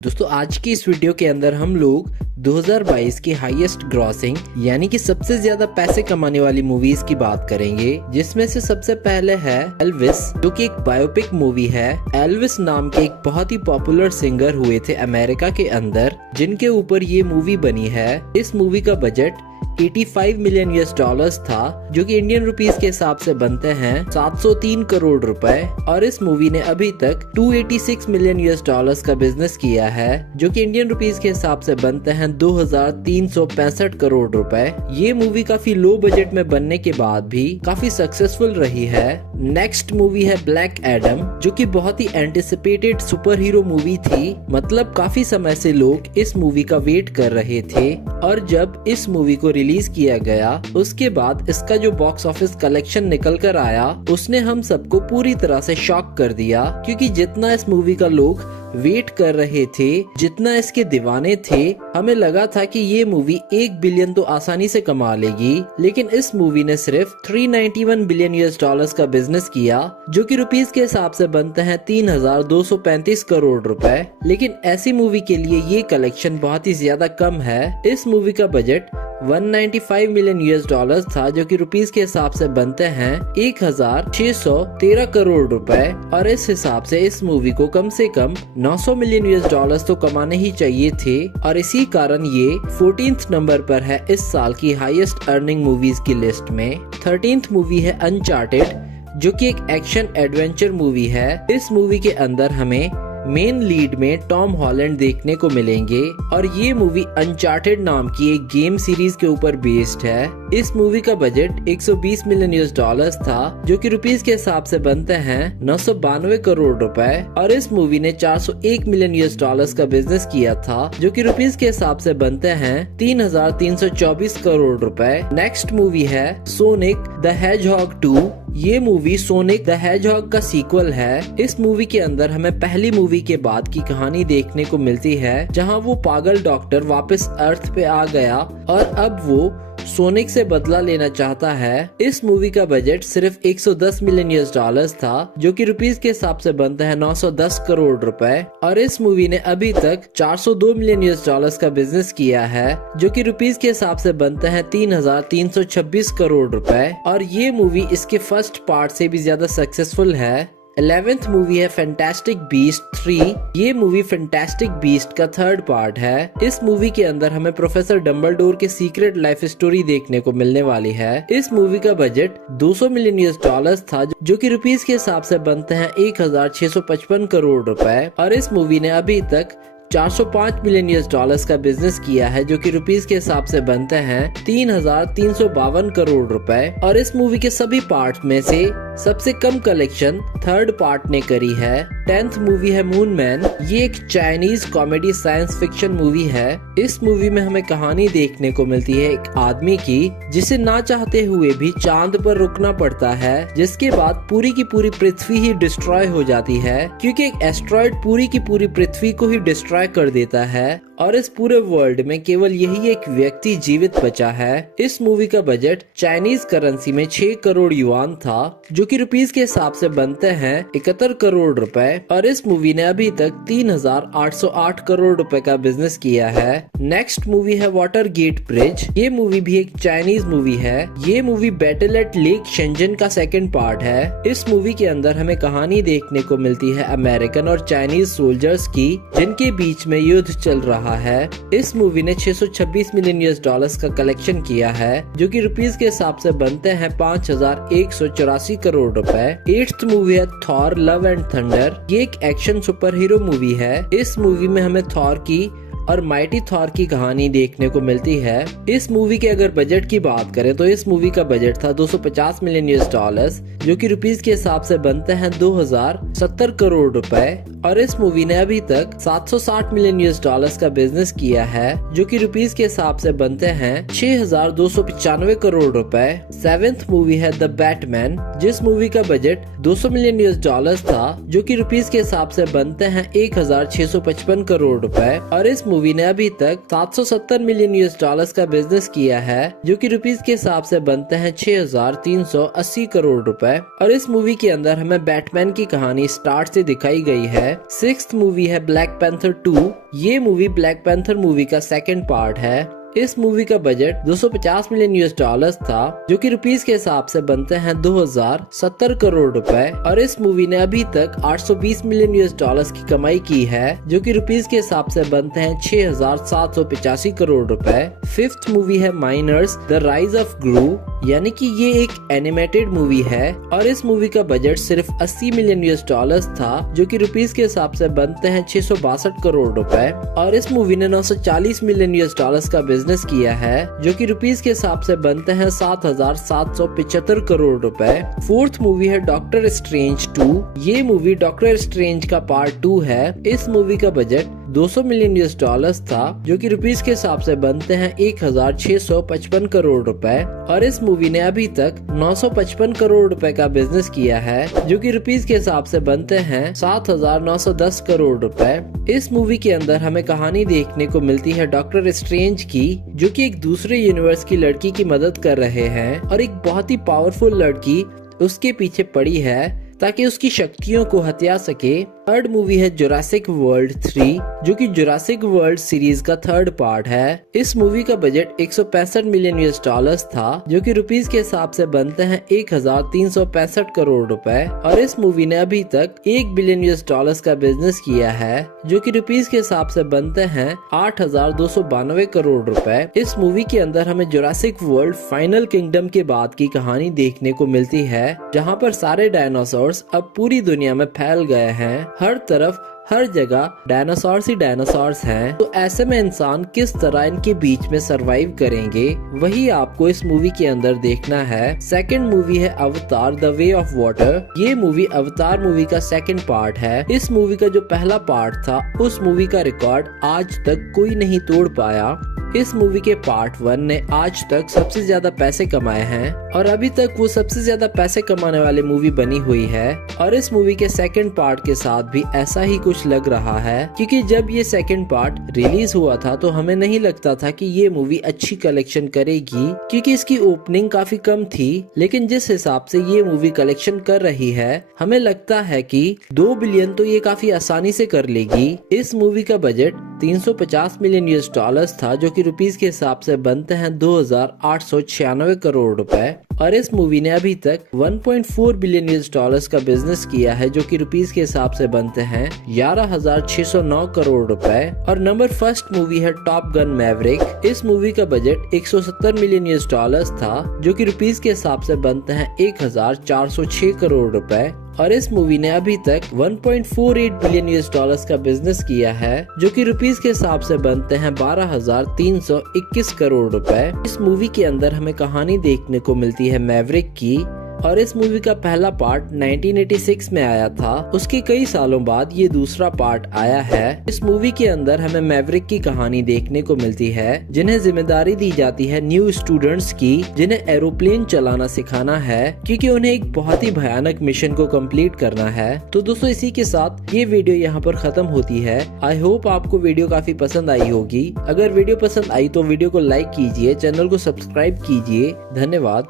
दोस्तों आज की इस वीडियो के अंदर हम लोग 2022 की हाईएस्ट ग्रॉसिंग यानी कि सबसे ज्यादा पैसे कमाने वाली मूवीज की बात करेंगे, जिसमें से सबसे पहले है एल्विस, जो कि एक बायोपिक मूवी है। एल्विस नाम के एक बहुत ही पॉपुलर सिंगर हुए थे अमेरिका के अंदर, जिनके ऊपर ये मूवी बनी है। इस मूवी का बजट 85 मिलियन यूएस डॉलर्स था, जो कि इंडियन रुपीस के हिसाब से बनते हैं 703 करोड़ रुपए। और इस मूवी ने अभी तक 286 मिलियन यूएस डॉलर्स का बिजनेस किया है, जो कि इंडियन रुपीस के हिसाब से बनते हैं 2365 करोड़ रुपए। ये मूवी काफी लो बजट में बनने के बाद भी काफी सक्सेसफुल रही है। नेक्स्ट मूवी है ब्लैक एडम, जो कि बहुत ही एंटिसिपेटेड सुपर हीरो मूवी थी। मतलब काफी समय से लोग इस मूवी का वेट कर रहे थे, और जब इस मूवी को रिलीज किया गया उसके बाद इसका जो बॉक्स ऑफिस कलेक्शन निकल कर आया, उसने हम सबको पूरी तरह से शॉक कर दिया। क्योंकि जितना इस मूवी का लोग वेट कर रहे थे, जितना इसके दीवाने थे, हमें लगा था कि ये मूवी 1 बिलियन तो आसानी से कमा लेगी। लेकिन इस मूवी ने सिर्फ 391 बिलियन यूएस डॉलर्स का बिजनेस किया, जो कि रुपीस के हिसाब से बनते हैं 3235 करोड़ रुपए। लेकिन ऐसी मूवी के लिए ये कलेक्शन बहुत ही ज्यादा कम है। इस मूवी का बजट 195 मिलियन यूएस डॉलर्स था, जो कि रुपीस के हिसाब से बनते हैं 1613 करोड़ रुपए। और इस हिसाब से इस मूवी को कम से कम 900 मिलियन यूएस डॉलर्स तो कमाने ही चाहिए थे, और इसी कारण ये 14th नंबर पर है इस साल की हाईएस्ट अर्निंग मूवीज की लिस्ट में। 13th मूवी है अनचार्टेड, जो कि एक एक्शन एडवेंचर मूवी है। इस मूवी के अंदर हमें मेन लीड में टॉम हॉलैंड देखने को मिलेंगे, और ये मूवी अनचार्टेड नाम की एक गेम सीरीज के ऊपर बेस्ड है। इस मूवी का बजट 120 मिलियन यूएस डॉलर्स था, जो कि रुपीस के हिसाब से बनते हैं 992 करोड़ रुपए। और इस मूवी ने 401 मिलियन यूएस डॉलर्स का बिजनेस किया था, जो कि रुपीस के हिसाब से बनते हैं 3324 करोड़ रुपए। नेक्स्ट मूवी है सोनिक द हेजहॉग 2। ये मूवी सोनिक द हेजहॉग का सीक्वल है। इस मूवी के अंदर हमें पहली मूवी के बाद की कहानी देखने को मिलती है, जहां वो पागल डॉक्टर वापस अर्थ पे आ गया और अब वो सोनिक से बदला लेना चाहता है। इस मूवी का बजट सिर्फ 110 मिलियन यूएस डॉलर्स था, जो कि रुपीस के हिसाब से बनता है 910 करोड़ रुपए। और इस मूवी ने अभी तक 402 मिलियन यूएस डॉलर्स का बिजनेस किया है, जो कि रुपीस के हिसाब से बनता है 3326 करोड़ रुपए। और ये मूवी इसके फर्स्ट पार्ट से भी ज्यादा सक्सेसफुल है। 11th मूवी है फैंटास्टिक बीस्ट 3। ये मूवी फैंटास्टिक बीस्ट का थर्ड पार्ट है। इस मूवी के अंदर हमें प्रोफेसर डम्बलडोर के सीक्रेट लाइफ स्टोरी देखने को मिलने वाली है। इस मूवी का बजट 200 मिलियन यूएस डॉलर्स था, जो कि रुपीस के हिसाब से बनते हैं 1655 करोड़ रुपए। और इस मूवी ने अभी तक 405 मिलियन यूएस डॉलर्स का बिजनेस किया है, जो कि रुपीस के हिसाब से बनते हैं 3352 करोड़ रुपए। और इस मूवी के सभी पार्ट में से सबसे कम कलेक्शन थर्ड पार्ट ने करी है। 10th मूवी है मून मैन। ये एक Chinese comedy science fiction movie है। इस मूवी में हमें कहानी देखने को मिलती है एक आदमी की, जिसे ना चाहते हुए भी चांद पर रुकना पड़ता है, जिसके बाद पूरी की पूरी पृथ्वी ही डिस्ट्रॉय हो जाती है, क्योंकि एक एस्ट्रॉयड पूरी की पूरी पृथ्वी को ही डिस्ट्रॉय कर देता है, और इस पूरे वर्ल्ड में केवल यही एक व्यक्ति जीवित बचा है। इस मूवी का बजट चाइनीज करेंसी में 6 करोड़ युआन था, जो कि रुपीस के हिसाब से बनते हैं 71 करोड़ रुपए। और इस मूवी ने अभी तक 3808 करोड़ रुपए का बिजनेस किया है। नेक्स्ट मूवी है वाटर गेट ब्रिज। ये मूवी भी एक चाइनीज मूवी है। ये movie battle at lake Changjin का सेकंड पार्ट है। इस मूवी के अंदर हमें कहानी देखने को मिलती है अमेरिकन और चाइनीज सोल्जर्स की, जिनके बीच में युद्ध चल रहा है। इस मूवी ने 626 मिलियन यूएस डॉलर्स का कलेक्शन किया है, जो कि रुपीस के हिसाब से बनते हैं 5184 करोड़ रुपए। 8th मूवी है थॉर लव एंड थंडर। ये एक एक्शन सुपर हीरो मूवी है। इस मूवी में हमें थॉर की और माइटी थॉर की कहानी देखने को मिलती है। इस मूवी के अगर बजट की बात करें तो इस मूवी का बजट था 250 मिलियन यूएस डॉलर्स, जो कि रुपीस के हिसाब से बनते हैं 2070 करोड़ रुपए। और इस मूवी ने अभी तक 760 मिलियन यूएस डॉलर्स का बिजनेस किया है, जो कि रुपीस के हिसाब से बनते हैं 6295 करोड़ रुपए। 7th मूवी है द बैटमैन, जिस मूवी का बजट 200 मिलियन यूएस डॉलर्स था, जो कि रुपीस के हिसाब से बनते हैं 1655 करोड़ रुपए। और इस मूवी ने अभी तक 770 मिलियन यूएस डॉलर्स का बिजनेस किया है, जो कि रुपीस के हिसाब से बनते हैं 6380 करोड़ रुपए। और इस मूवी के अंदर हमें बैटमैन की कहानी स्टार्ट से दिखाई गई है। 6th मूवी है ब्लैक पैंथर 2। ये मूवी ब्लैक पैंथर मूवी का सेकंड पार्ट है। इस मूवी का बजट 250 मिलियन यूएस डॉलर्स था, जो कि रुपीस के हिसाब से बनते हैं 2070 करोड़ रुपए। और इस मूवी ने अभी तक 820 मिलियन यूएस डॉलर्स की कमाई की है, जो कि रुपीस के हिसाब से बनते हैं 6785 करोड़ रुपए। 5th मूवी है माइनर्स द राइज ऑफ ग्रू, यानी कि ये एक एनिमेटेड मूवी है। और इस मूवी का बजट सिर्फ 80 मिलियन यूएस डॉलर्स था, जो कि रुपीस के हिसाब से बनते हैं 662 करोड़ रुपए। और इस मूवी ने 940 मिलियन यूएस डॉलर्स का बिजनेस किया है, जो कि रुपीस के हिसाब से बनते हैं 7775 करोड़ रुपए। 4th मूवी है डॉक्टर स्ट्रेंज 2। ये मूवी डॉक्टर स्ट्रेंज का पार्ट 2 है। इस मूवी का बजट 200 मिलियन यूएस डॉलर्स था, जो कि रुपीस के हिसाब से बनते हैं 1655 करोड़ रुपए। और इस मूवी ने अभी तक 955 करोड़ रुपए का बिजनेस किया है, जो कि रुपीस के हिसाब से बनते हैं 7910 करोड़ रुपए। इस मूवी के अंदर हमें कहानी देखने को मिलती है डॉक्टर स्ट्रेंज की, जो कि एक दूसरे यूनिवर्स की लड़की की मदद कर रहे हैं और एक बहुत ही पावरफुल लड़की उसके पीछे पड़ी है ताकि उसकी शक्तियों को हथिया सके। 3rd मूवी है जुरासिक वर्ल्ड 3, जो कि जुरासिक वर्ल्ड सीरीज का 3rd पार्ट है। इस मूवी का बजट 165 मिलियन यूएस डॉलर्स था, जो कि रुपीस के हिसाब से बनते हैं 1365 करोड़ रुपए। और इस मूवी ने अभी तक 1 बिलियन यूएस डॉलर्स का बिजनेस किया है, जो कि रुपीस के हिसाब से बनते हैं 8292 करोड़ रुपए। इस मूवी के अंदर हमें जुरासिक वर्ल्ड फाइनल किंगडम के बाद की कहानी देखने को मिलती है, जहाँ पर सारे डायनासोर्स अब पूरी दुनिया में फैल गए हैं। हर तरफ हर जगह डायनासोर्स ही डायनासोर्स हैं। तो ऐसे में इंसान किस तरह इनके बीच में सरवाइव करेंगे, वही आपको इस मूवी के अंदर देखना है। 2nd मूवी है अवतार द वे ऑफ वाटर। ये मूवी अवतार मूवी का 2nd पार्ट है। इस मूवी का जो पहला पार्ट था, उस मूवी का रिकॉर्ड आज तक कोई नहीं तोड़ पाया। इस मूवी के पार्ट 1 ने आज तक सबसे ज्यादा पैसे कमाए हैं और अभी तक वो सबसे ज्यादा पैसे कमाने वाली मूवी बनी हुई है। और इस मूवी के 2nd पार्ट के साथ भी ऐसा ही कुछ लग रहा है, क्योंकि जब ये 2nd पार्ट रिलीज हुआ था तो हमें नहीं लगता था कि ये मूवी अच्छी कलेक्शन करेगी, क्योंकि इसकी ओपनिंग काफी कम थी। लेकिन जिस हिसाब से ये मूवी कलेक्शन कर रही है, हमें लगता है कि 2 बिलियन तो ये काफी आसानी से कर लेगी। इस मूवी का बजट 350 मिलियन यूएस डॉलर्स था, जो कि रुपीस के हिसाब से बनते हैं 2896 करोड़ रुपए। और इस मूवी ने अभी तक 1.4 बिलियन यूएस डॉलर्स का बिजनेस किया है, जो कि रुपीस के हिसाब से बनते हैं 11609 करोड़ रुपए। और नंबर 1st मूवी है टॉप गन मैवरिक। इस मूवी का बजट 170 मिलियन यूएस डॉलर्स था, जो कि रुपीस के हिसाब से बनते हैं 1406 करोड़ रुपए। और इस मूवी ने अभी तक 1.48 बिलियन यूएस डॉलर्स का बिजनेस किया है, जो कि रुपीस के हिसाब से बनते हैं 12321 करोड़ रुपए। इस मूवी के अंदर हमें कहानी देखने को मिलती है मैवरिक की, और इस मूवी का पहला पार्ट 1986 में आया था। उसके कई सालों बाद ये दूसरा पार्ट आया है। इस मूवी के अंदर हमें मैवरिक की कहानी देखने को मिलती है, जिन्हें जिम्मेदारी दी जाती है न्यू स्टूडेंट्स की, जिन्हें एरोप्लेन चलाना सिखाना है, क्योंकि उन्हें एक बहुत ही भयानक मिशन को कंप्लीट करना है। तो दोस्तों, इसी के साथ ये वीडियो यहाँ पर खत्म होती है। आई होप आपको वीडियो काफी पसंद आई होगी। अगर वीडियो पसंद आई तो वीडियो को लाइक कीजिए, चैनल को सब्सक्राइब कीजिए। धन्यवाद।